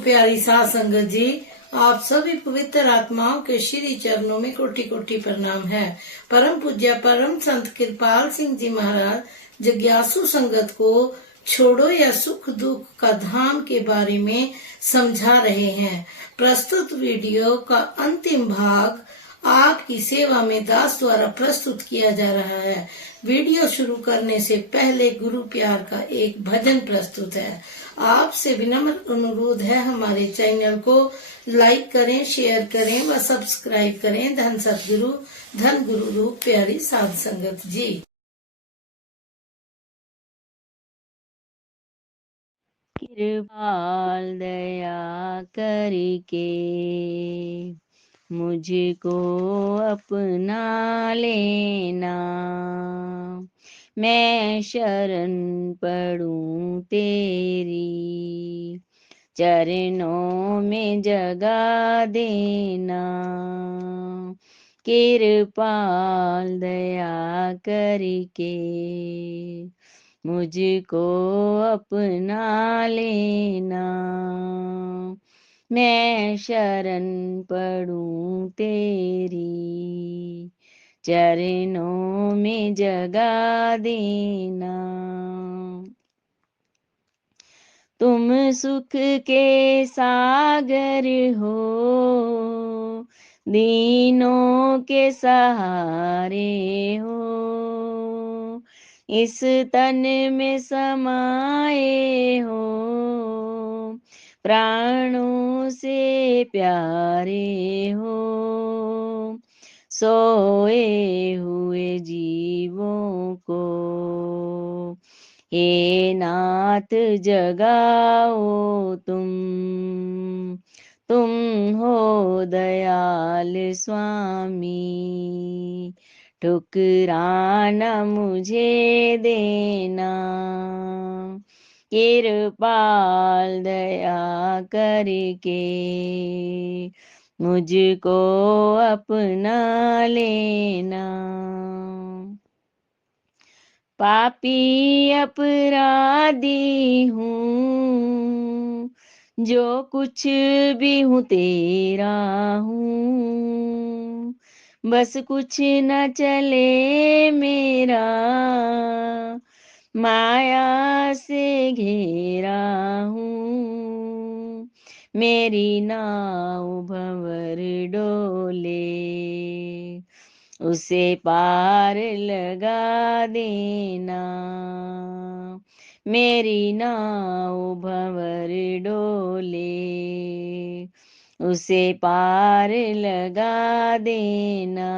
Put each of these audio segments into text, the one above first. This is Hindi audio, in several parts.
प्यारी साध संगत जी, आप सभी पवित्र आत्माओं के श्री चरणों में कोटि कोटि प्रणाम है। परम पूज्य परम संत कृपाल सिंह जी महाराज जिज्ञासु संगत को छोड़ो या सुख दुख का धाम के बारे में समझा रहे हैं। प्रस्तुत वीडियो का अंतिम भाग आपकी सेवा में दास द्वारा प्रस्तुत किया जा रहा है। वीडियो शुरू करने से पहले गुरु प्यार का एक भजन प्रस्तुत है। आपसे विनम्र अनुरोध है, हमारे चैनल को लाइक करें, शेयर करें व सब्सक्राइब करें। धन सतगुरु धन गुरु रूप प्यारी साध संगत जी। कृपाल दया करके मुझको अपना लेना, मैं शरण पड़ूं तेरी, चरणों में जगा देना। कृपाल दया करके मुझको अपना लेना, मैं शरण पड़ूं तेरी, चरणों में जगा देना। तुम सुख के सागर हो, दीनों के सहारे हो, इस तन में समाए हो, प्राणों से प्यारे हो। सोए हुए जीवों को हे नाथ जगाओ तुम हो दयाल स्वामी, ठुकराना मुझे देना। कृपाल दया करके मुझको अपना लेना। पापी अपराधी हूँ, जो कुछ भी हूँ तेरा हूँ, बस कुछ न चले मेरा, माया से घेरा हूँ। मेरी नाव भंवर डोले, उसे पार लगा देना। मेरी नाव भंवर डोले, उसे पार लगा देना।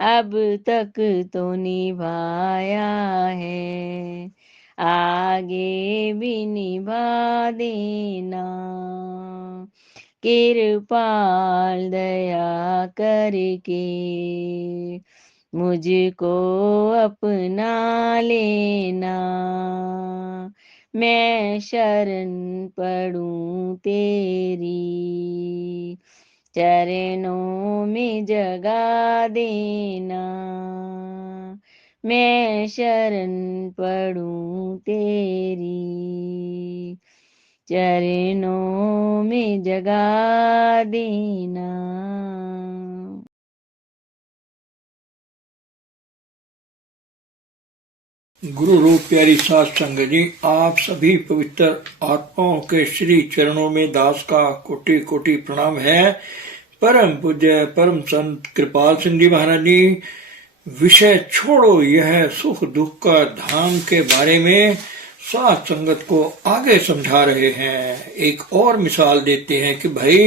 अब तक तो निभाया है, आगे भी निभा देना। कृपाल दया करके मुझको अपना लेना, मैं शरण पड़ूं तेरी, चरणों में जगा देना। मैं शरण पड़ूं तेरी, चरणों में जगा देना। गुरु रूप प्यारी साध संगत जी, आप सभी पवित्र आत्माओं के श्री चरणों में दास का कोटि कोटि प्रणाम है। परम पूज्य परम संत कृपाल सिंह जी महाराज जी विषय छोड़ो यह सुख दुख का धाम के बारे में साध संगत को आगे समझा रहे हैं। एक और मिसाल देते हैं कि भाई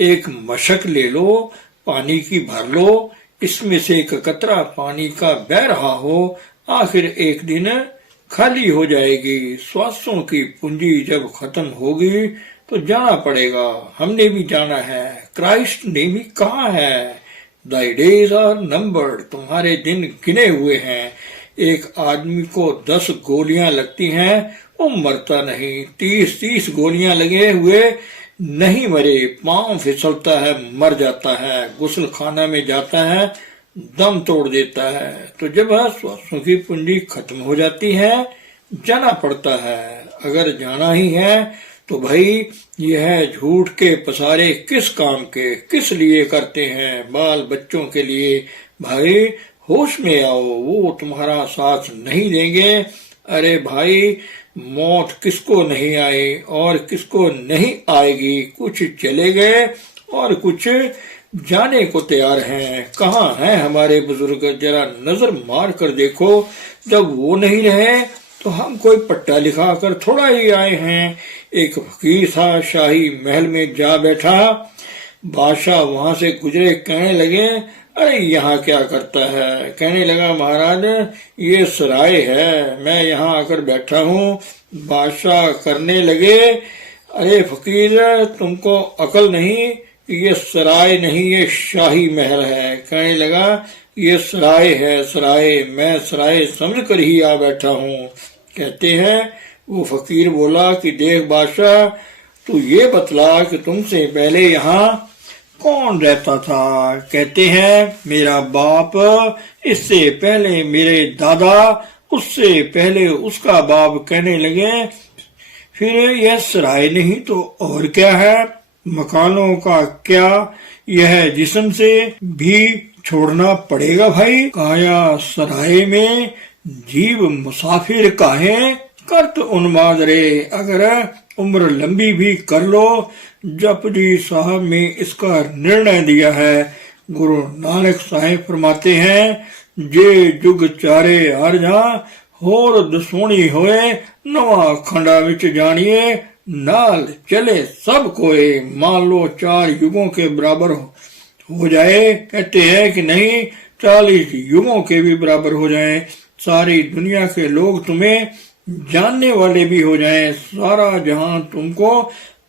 एक मशक ले लो, पानी की भर लो, इसमें से एक कतरा पानी का बह रहा हो, आखिर एक दिन खाली हो जाएगी। श्वासों की पूंजी जब खत्म होगी तो जाना पड़ेगा। हमने भी जाना है। क्राइस्ट ने भी कहा है, दाई डेज आर नंबर्ड, तुम्हारे दिन गिने हुए हैं। एक आदमी को 10 गोलियां लगती हैं, वो मरता नहीं। 30 गोलियां लगे हुए नहीं मरे, पांव फिसलता है, मर जाता है, गुस्ल खाना में जाता है, दम तोड़ देता है। तो जब श्वासों की पूंजी खत्म हो जाती है, जाना पड़ता है। अगर जाना ही है तो भाई यह झूठ के पसारे किस काम के, किस लिए करते हैं? बाल बच्चों के लिए। भाई होश में आओ, वो तुम्हारा साथ नहीं देंगे। अरे भाई मौत किसको नहीं आई और किसको नहीं आएगी। कुछ चले गए और कुछ जाने को तैयार हैं। कहाँ हैं हमारे बुजुर्ग? जरा नजर मार कर देखो, जब वो नहीं रहे तो हम कोई पट्टा लिखा कर थोड़ा ही आए हैं। एक फकीर था, शाही महल में जा बैठा। बादशाह वहां से गुजरे, कहने लगे अरे यहाँ क्या करता है? कहने लगा महाराज ये सराय है, मैं यहाँ आकर बैठा हूँ। बादशाह करने लगे अरे फकीर तुमको अकल नहीं, ये सराय नहीं ये शाही महल है। कहने लगा ये सराय है, सराय, मैं सराय समझ कर ही आ बैठा हूँ। कहते हैं वो फकीर बोला कि देख बादशाह तू ये बतला कि तुमसे पहले यहाँ कौन रहता था? कहते हैं मेरा बाप, इससे पहले मेरे दादा, उससे पहले उसका बाप। कहने लगे फिर यह सराय नहीं तो और क्या है? मकानों का क्या, यह जिस्म से भी छोड़ना पड़ेगा भाई। काया सराय में जीव मुसाफिर काहे, करत उन्माद रे। अगर उम्र लंबी भी कर लो, जपजी साहब में इसका निर्णय दिया है। गुरु नानक साहिब फरमाते हैं जे जुग चारे हर जा होर दसोनी होए, नवा खंडा विच जानिए नाल चले सब कोए। मान लो 4 युगों के बराबर हो जाए, कहते हैं कि नहीं 40 युगों के भी बराबर हो जाएं, सारी दुनिया के लोग तुम्हें जानने वाले भी हो जाएं, सारा जहां तुमको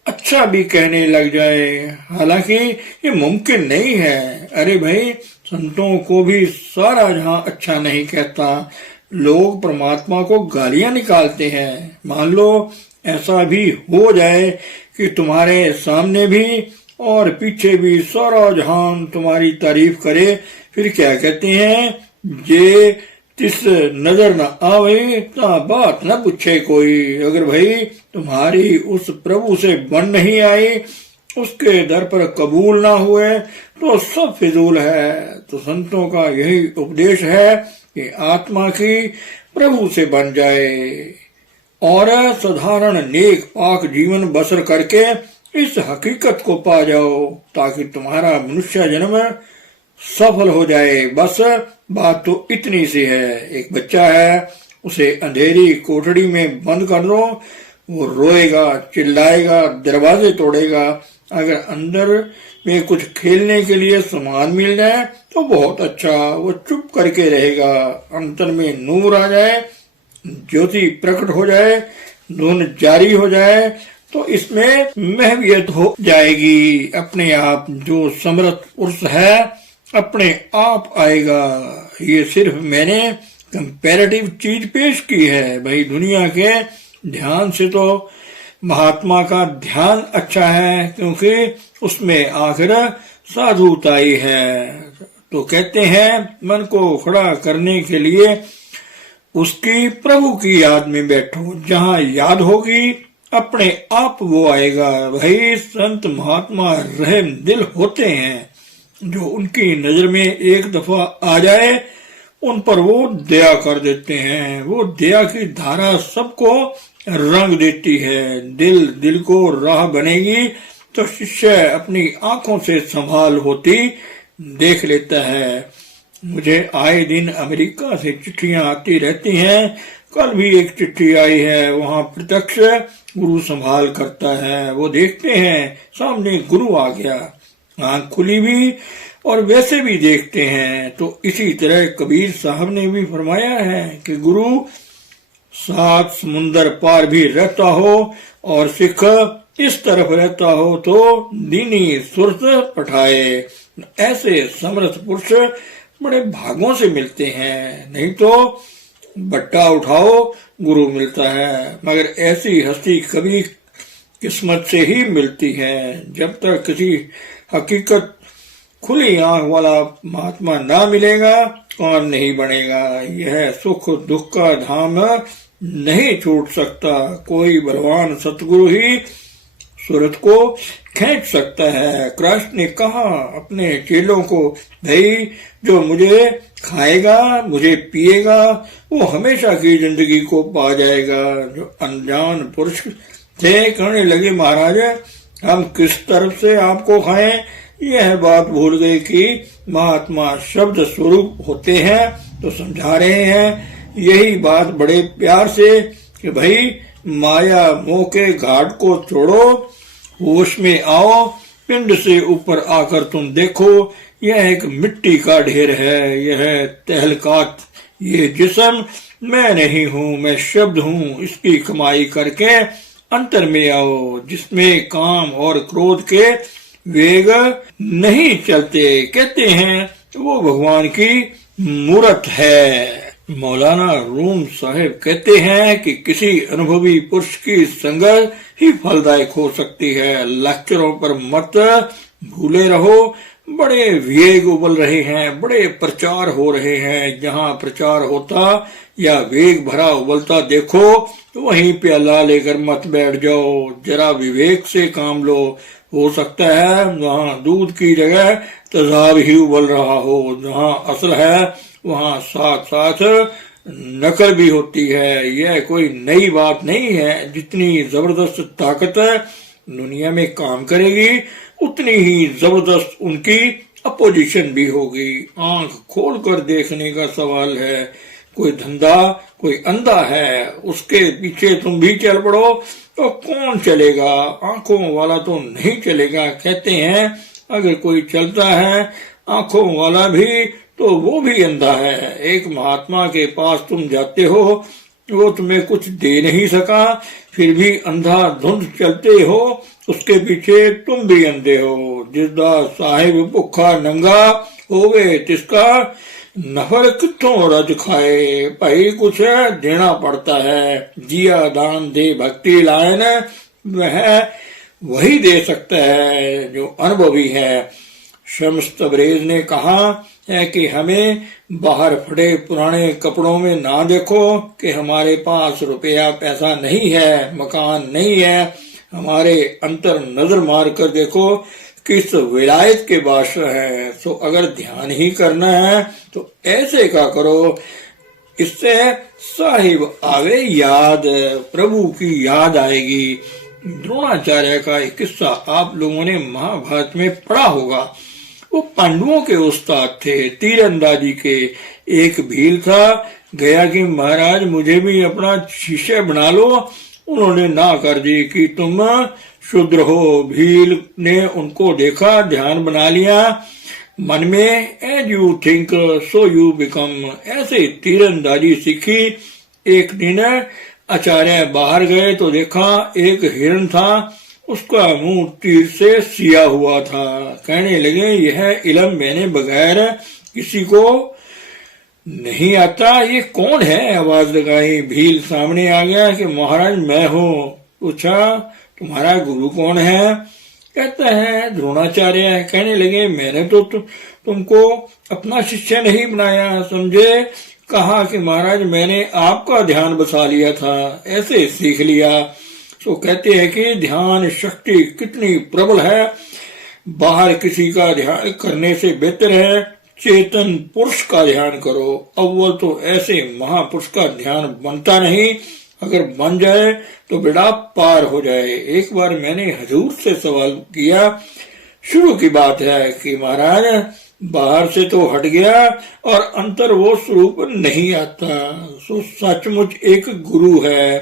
अच्छा भी कहने लग जाए। हालांकि ये मुमकिन नहीं है। अरे भाई संतों को भी सारा जहां अच्छा नहीं कहता, लोग परमात्मा को गालियां निकालते हैं। मान लो ऐसा भी हो जाए कि तुम्हारे सामने भी और पीछे भी सारा जहान तुम्हारी तारीफ करे, फिर क्या कहते हैं जे तिस नजर न आवे ता बात न पूछे कोई। अगर भाई तुम्हारी उस प्रभु से बन नहीं आई, उसके दर पर कबूल ना हुए तो सब फिजूल है। तो संतों का यही उपदेश है कि आत्मा की प्रभु से बन जाए और साधारण नेक पाक जीवन बसर करके इस हकीकत को पा जाओ, ताकि तुम्हारा मनुष्य जन्म सफल हो जाए। बस बात तो इतनी सी है। एक बच्चा है, उसे अंधेरी कोठड़ी में बंद कर दो, वो रोएगा, चिल्लाएगा, दरवाजे तोड़ेगा। अगर अंदर में कुछ खेलने के लिए सामान मिल जाए तो बहुत अच्छा, वो चुप करके रहेगा। अंतर में नूर आ जाए, ज्योति प्रकट हो जाए, धुन जारी हो जाए तो इसमें महवियत हो जाएगी। अपने आप जो समर्थ पुरुष है अपने आप आएगा। ये सिर्फ मैंने कंपैरेटिव चीज पेश की है। भाई दुनिया के ध्यान से तो महात्मा का ध्यान अच्छा है, क्योंकि उसमें आखिर साधुताई है। तो कहते हैं मन को खड़ा करने के लिए उसकी प्रभु की याद में बैठो, जहां याद होगी अपने आप वो आएगा। भाई संत महात्मा रहम दिल होते हैं, जो उनकी नजर में एक दफा आ जाए उन पर वो दया कर देते हैं। वो दया की धारा सबको रंग देती है। दिल को राह बनेगी तो शिष्य अपनी आंखों से संभाल होती देख लेता है। मुझे आए दिन अमेरिका से चिट्ठियां आती रहती हैं। कल भी एक चिट्ठी आई है, वहां प्रत्यक्ष गुरु संभाल करता है। वो देखते हैं सामने गुरु आ गया, आंख खुली भी और वैसे भी देखते हैं। तो इसी तरह कबीर साहब ने भी फरमाया है कि गुरु 7 समुंदर पार भी रहता हो और सिख इस तरफ रहता हो तो दीनी सुरत पठाए। ऐसे समर्थ पुरुष बड़े भागों से मिलते हैं, नहीं तो बट्टा उठाओ गुरु मिलता है। मगर ऐसी हस्ती कभी किस्मत से ही मिलती है। जब तक किसी हकीकत खुली आंख वाला महात्मा ना मिलेगा कौन नहीं बनेगा। यह सुख दुख का धाम नहीं छूट सकता। कोई बलवान सतगुरु ही सूरत को खींच सकता है। कृष्ण ने कहा अपने चेलों को, भाई जो मुझे खाएगा, मुझे पिएगा, वो हमेशा की जिंदगी को पा जाएगा। जो अनजान पुरुष थे कहने लगे, महाराज हम किस तरफ से आपको खाएं? यह बात भूल गए कि महात्मा शब्द स्वरूप होते हैं। तो समझा रहे हैं यही बात बड़े प्यार से कि भाई माया मोह के घाट को छोड़ो, होश में आओ, पिंड से ऊपर आकर तुम देखो, यह एक मिट्टी का ढेर है, यह तहलकात, ये जिस्म मैं नहीं हूँ, मैं शब्द हूँ। इसकी कमाई करके अंतर में आओ, जिसमें काम और क्रोध के वेग नहीं चलते। कहते हैं वो भगवान की मूरत है। मौलाना रूम साहिब कहते हैं कि किसी अनुभवी पुरुष की संगत ही फलदायक हो सकती है। लेक्चरों पर मत भूले रहो। बड़े वेग उबल रहे हैं, बड़े प्रचार हो रहे हैं। जहाँ प्रचार होता या वेग भरा उबलता देखो तो वहीं प्याला लेकर मत बैठ जाओ, जरा विवेक से काम लो। हो सकता है वहाँ दूध की जगह तेजाब ही उबल रहा हो। जहाँ असल है वहाँ साथ साथ नकल भी होती है। यह कोई नई बात नहीं है। जितनी जबरदस्त ताकत दुनिया में काम करेगी उतनी ही जबरदस्त उनकी अपोजिशन भी होगी। आंख खोलकर देखने का सवाल है। कोई धंधा, कोई अंधा है, उसके पीछे तुम भी चल पड़ो तो कौन चलेगा? आंखों वाला तो नहीं चलेगा। कहते हैं अगर कोई चलता है आंखों वाला भी तो वो भी अंधा है। एक महात्मा के पास तुम जाते हो, वो तुम्हें कुछ दे नहीं सका, फिर भी अंधा धुंध चलते हो, उसके पीछे तुम भी अंधे हो। जिसदा साहिब भुखा नंगा होवे तिसका नफर कितों रज खाए। भाई कुछ देना पड़ता है। जिया दान दे भक्ति लायन, वह वही दे सकता है जो अनुभवी है। शम्स तबरेज ने कहा है कि हमें बाहर फटे पुराने कपड़ों में ना देखो कि हमारे पास रुपया पैसा नहीं है, मकान नहीं है। हमारे अंतर नजर मार कर देखो किस विलायत के बादशाह है। सो अगर ध्यान ही करना है तो ऐसे का करो, इससे साहिब आवे याद, प्रभु की याद आएगी। द्रोणाचार्य का एक किस्सा आप लोगों ने महाभारत में पढ़ा होगा। वो पांडवों के उस्ताद थे, तीरंदाजी के। एक भील था, गया कि महाराज मुझे भी अपना शिष्य बना लो। उन्होंने ना कर दी कि तुम शूद्र हो। भील ने उनको देखा, ध्यान बना लिया मन में, as you think so you become, ऐसे तीरंदाजी सीखी। एक दिन आचार्य बाहर गए तो देखा एक हिरण था, उसका मुंह तीर से सिया हुआ था। कहने लगे यह इल्म मैंने बगैर किसी को नहीं आता, ये कौन है? आवाज लगाई। भील सामने आ गया कि महाराज मैं हूँ। पूछा तुम्हारा गुरु कौन है? कहता है द्रोणाचार्य है। कहने लगे मैंने तो तुमको अपना शिष्य नहीं बनाया, समझे? कहा कि महाराज मैंने आपका ध्यान बसा लिया था, ऐसे सीख लिया। तो कहते हैं कि ध्यान शक्ति कितनी प्रबल है। बाहर किसी का ध्यान करने से बेहतर है चेतन पुरुष का ध्यान करो। अव्वल तो ऐसे महापुरुष का ध्यान बनता नहीं, अगर बन जाए तो बेड़ा पार हो जाए। एक बार मैंने हजूर से सवाल किया, शुरू की बात है कि महाराज बाहर से तो हट गया और अंतर वो स्वरूप नहीं आता। सो सचमुच एक गुरु है,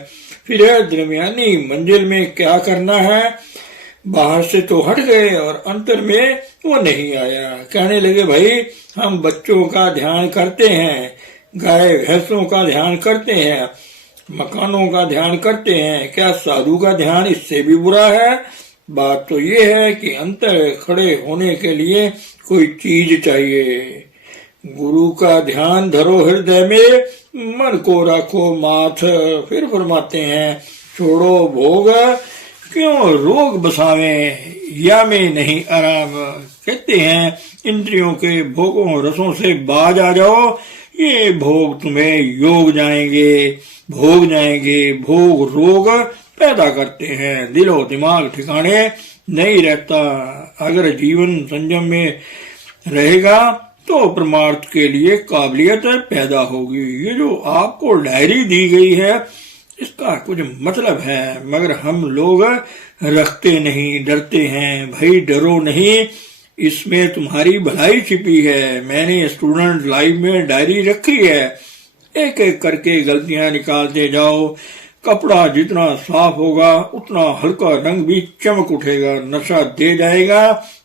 फिर दरमियानी मंजिल में क्या करना है? बाहर से तो हट गए और अंतर में वो नहीं आया। कहने लगे भाई हम बच्चों का ध्यान करते हैं, गाय भैंसों का ध्यान करते हैं, मकानों का ध्यान करते हैं, क्या साधु का ध्यान इससे भी बुरा है? बात तो ये है कि अंतर खड़े होने के लिए कोई चीज चाहिए। गुरु का ध्यान धरो हृदय में, मन को रखो माथ। फिर फरमाते हैं छोड़ो भोग, क्यों रोग बसावें, या में नहीं आराम। कहते हैं इंद्रियों के भोगों रसों से बाज आ जाओ, ये भोग तुम्हें योग जाएंगे, भोग जाएंगे। भोग रोग पैदा करते हैं। दिलो दिमाग ठिकाने नहीं रहता। अगर जीवन संयम में रहेगा तो परमार्थ के लिए काबिलियत पैदा होगी। ये जो आपको डायरी दी गई है इसका कुछ मतलब है, मगर हम लोग रखते नहीं, डरते हैं। भाई डरो नहीं, इसमें तुम्हारी भलाई छिपी है। मैंने स्टूडेंट लाइफ में डायरी रखी है, एक एक करके गलतियां निकालते जाओ। कपड़ा जितना साफ होगा उतना हल्का रंग भी चमक उठेगा, नशा दे जाएगा।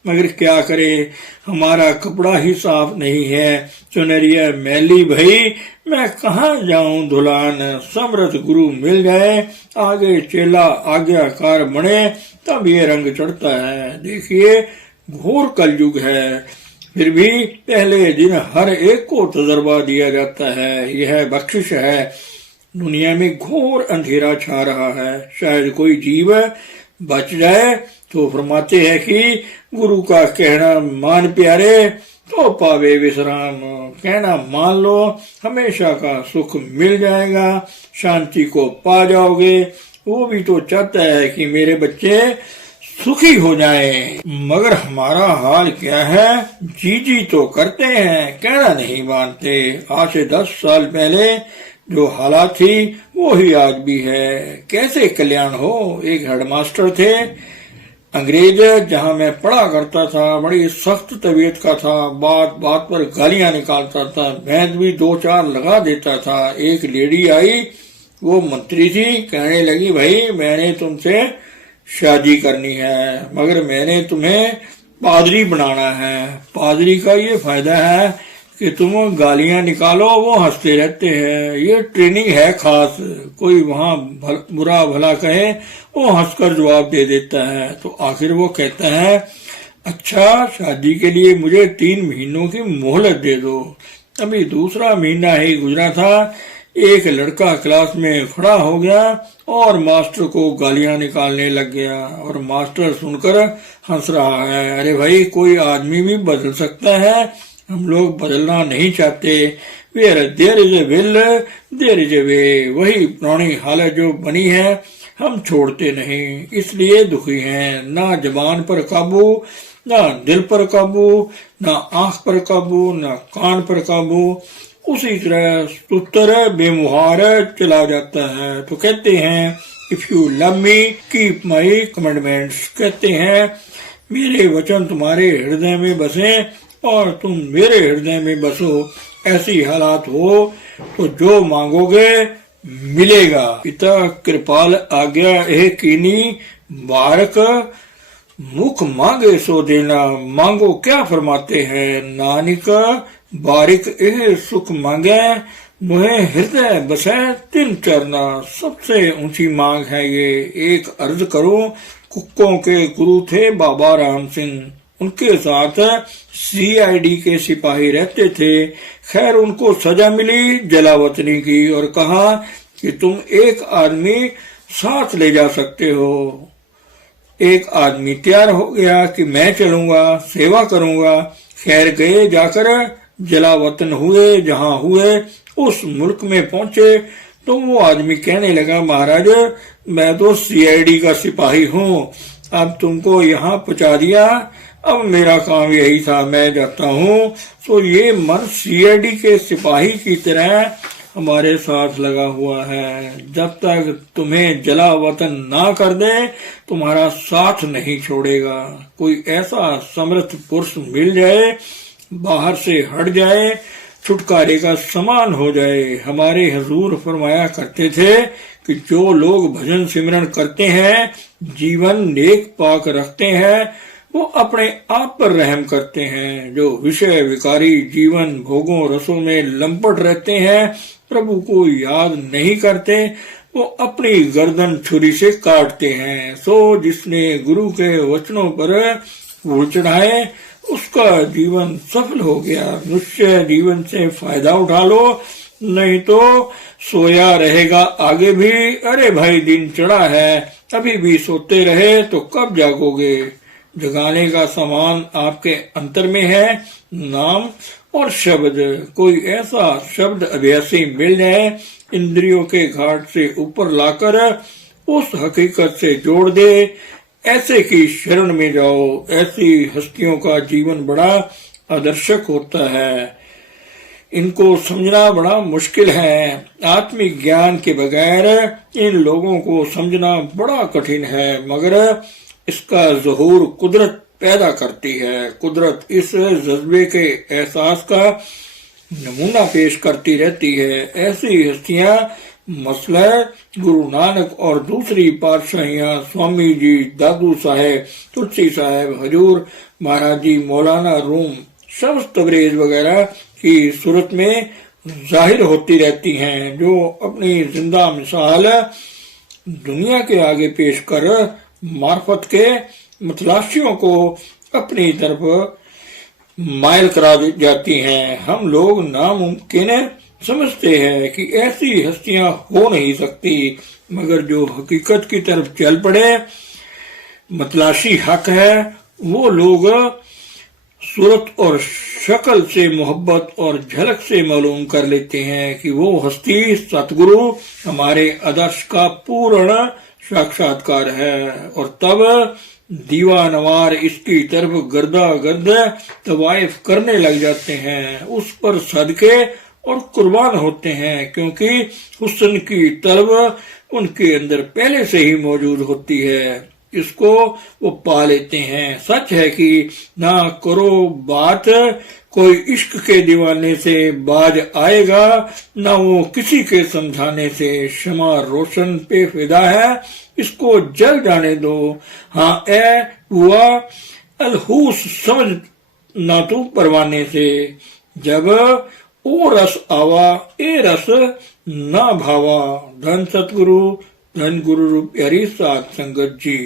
मगर क्या करे, हमारा कपड़ा ही साफ नहीं है। चुनरिया मैली भई, मैं कहाँ जाऊं धुलान। समर्थ गुरु मिल जाए, आगे चेला आज्ञाकार बने, तब ये रंग चढ़ता है। देखिए घोर कलयुग है, फिर भी पहले दिन हर एक को तजर्बा दिया जाता है। यह बख्शिश है। दुनिया में घोर अंधेरा छा रहा है, शायद कोई जीव बच जाए तो फरमाते हैं कि गुरु का कहना मान प्यारे तो पावे विश्राम। कहना मान लो, हमेशा का सुख मिल जाएगा, शांति को पा जाओगे। वो भी तो चाहता है कि मेरे बच्चे सुखी हो जाएं, मगर हमारा हाल क्या है, जी तो करते हैं, कहना नहीं मानते। आज से 10 साल पहले जो हालात थी वो ही आज भी है। कैसे कल्याण हो। एक हेडमास्टर थे अंग्रेज, जहां मैं पढ़ा करता था। बड़ी सख्त तबीयत का था, बात बात पर गालियां निकालता था, भैंस भी 2-4 लगा देता था। एक लेडी आई, वो मंत्री थी, कहने लगी भाई मैंने तुमसे शादी करनी है, मगर मैंने तुम्हें पादरी बनाना है। पादरी का ये फायदा है कि तुम गालियां निकालो, वो हंसते रहते हैं। ये ट्रेनिंग है खास। कोई वहां बुरा भला कहे, वो हंसकर जवाब दे देता है। तो आखिर वो कहता है, अच्छा शादी के लिए मुझे 3 महीनों की मोहलत दे दो। अभी दूसरा महीना ही गुजरा था, एक लड़का क्लास में खड़ा हो गया और मास्टर को गालियां निकालने लग गया। और मास्टर सुनकर हंस रहा है। अरे भाई, कोई आदमी भी बदल सकता है, हम लोग बदलना नहीं चाहते। There is a will there is a way. वही पुरानी हालत जो बनी है हम छोड़ते नहीं, इसलिए दुखी हैं। ना जबान पर काबू, ना दिल पर काबू, ना आंख पर काबू, ना कान पर काबू। उसी तरह सूत्र बेमुहार चला जाता है। तो कहते हैं if you love me keep my commandments. कहते हैं मेरे वचन तुम्हारे हृदय में बसे और तुम मेरे हृदय में बसो। ऐसी हालात हो तो जो मांगोगे मिलेगा। पिता कृपाल आज्ञा एह कीनी, बारक मुख मांगे सो देना। मांगो क्या फरमाते हैं नानक, बारिक एह सुख मांगे, मुहे हृदय बसे तिन चरना। सबसे ऊंची मांग है ये। एक अर्ज करूं, कुक्कों के गुरु थे बाबा राम सिंह, उनके साथ सीआईडी के सिपाही रहते थे। खैर उनको सजा मिली जलावतनी की और कहा कि तुम एक आदमी साथ ले जा सकते हो। एक आदमी तैयार हो गया कि मैं चलूंगा, सेवा करूंगा। खैर गए, जाकर जलावतन हुए। जहां हुए उस मुल्क में पहुंचे तो वो आदमी कहने लगा, महाराज मैं तो सीआईडी का सिपाही हूँ, अब तुमको यहाँ पहुंचा दिया, अब मेरा काम यही था, मैं जाता हूँ। तो ये मन सीआईडी के सिपाही की तरह हमारे साथ लगा हुआ है। जब तक तुम्हें जला वतन ना कर दे तुम्हारा साथ नहीं छोड़ेगा। कोई ऐसा समर्थ पुरुष मिल जाए, बाहर से हट जाए, छुटकारे का समान हो जाए। हमारे हजूर फरमाया करते थे कि जो लोग भजन सिमरन करते हैं, जीवन नेक पाक रखते हैं, वो अपने आप पर रहम करते हैं। जो विषय विकारी जीवन भोगों रसों में लंपट रहते हैं, प्रभु को याद नहीं करते, वो अपनी गर्दन छुरी से काटते हैं। सो जिसने गुरु के वचनों पर फूल चढ़ाए उसका जीवन सफल हो गया। निश्चय जीवन से फायदा उठा लो, नहीं तो सोया रहेगा आगे भी। अरे भाई दिन चढ़ा है, अभी भी सोते रहे तो कब जागोगे। जगाने का सामान आपके अंतर में है, नाम और शब्द। कोई ऐसा शब्द अभ्यासी मिल जाए, इंद्रियों के घाट से ऊपर लाकर उस हकीकत से जोड़ दे। ऐसे की शरण में जाओ। ऐसी हस्तियों का जीवन बड़ा आदर्शक होता है। इनको समझना बड़ा मुश्किल है। आत्मिक ज्ञान के बगैर इन लोगों को समझना बड़ा कठिन है, मगर इसका ज़हूर कुदरत पैदा करती है। कुदरत इस जज्बे के एहसास का नमूना पेश करती रहती है। ऐसी हस्तियां मसला गुरु नानक और दूसरी पातशाहियां, स्वामी जी, दादू साहेब, तुलसी साहेब, हजूर महाराज जी, मौलाना रूम, शम्स तबरेज वगैरह की सूरत में जाहिर होती रहती हैं, जो अपनी जिंदा मिसाल दुनिया के आगे पेश कर मार्फत के मतलाशियों को अपनी तरफ मायल करा जाती हैं। हम लोग नामुमकिन समझते हैं कि ऐसी हस्तियां हो नहीं सकती, मगर जो हकीकत की तरफ चल पड़े, मतलाशी हक है, वो लोग सूरत और शक्ल से मोहब्बत और झलक से मालूम कर लेते हैं कि वो हस्ती सतगुरु हमारे आदर्श का पूर्ण साक्षात्कार है, और तब दीवानवार इसकी तरफ गर्दा गर्द तवाइफ करने लग जाते हैं, उस पर सदके और कुर्बान होते हैं, क्योंकि हुस्न की तलब उनके अंदर पहले से ही मौजूद होती है। इसको वो पा लेते हैं। सच है कि ना करो बात, कोई इश्क के दीवाने से बाज आएगा, ना वो किसी के समझाने से। शमा रोशन पे फिदा है, इसको जल जाने दो। हाँ ए हुआ अलहूस समझ ना तू परवाने से, जब ओ रस आवा ए रस ना भावा। धन सतगुरु, धन गुरु रूप प्यारी साध संगत जी।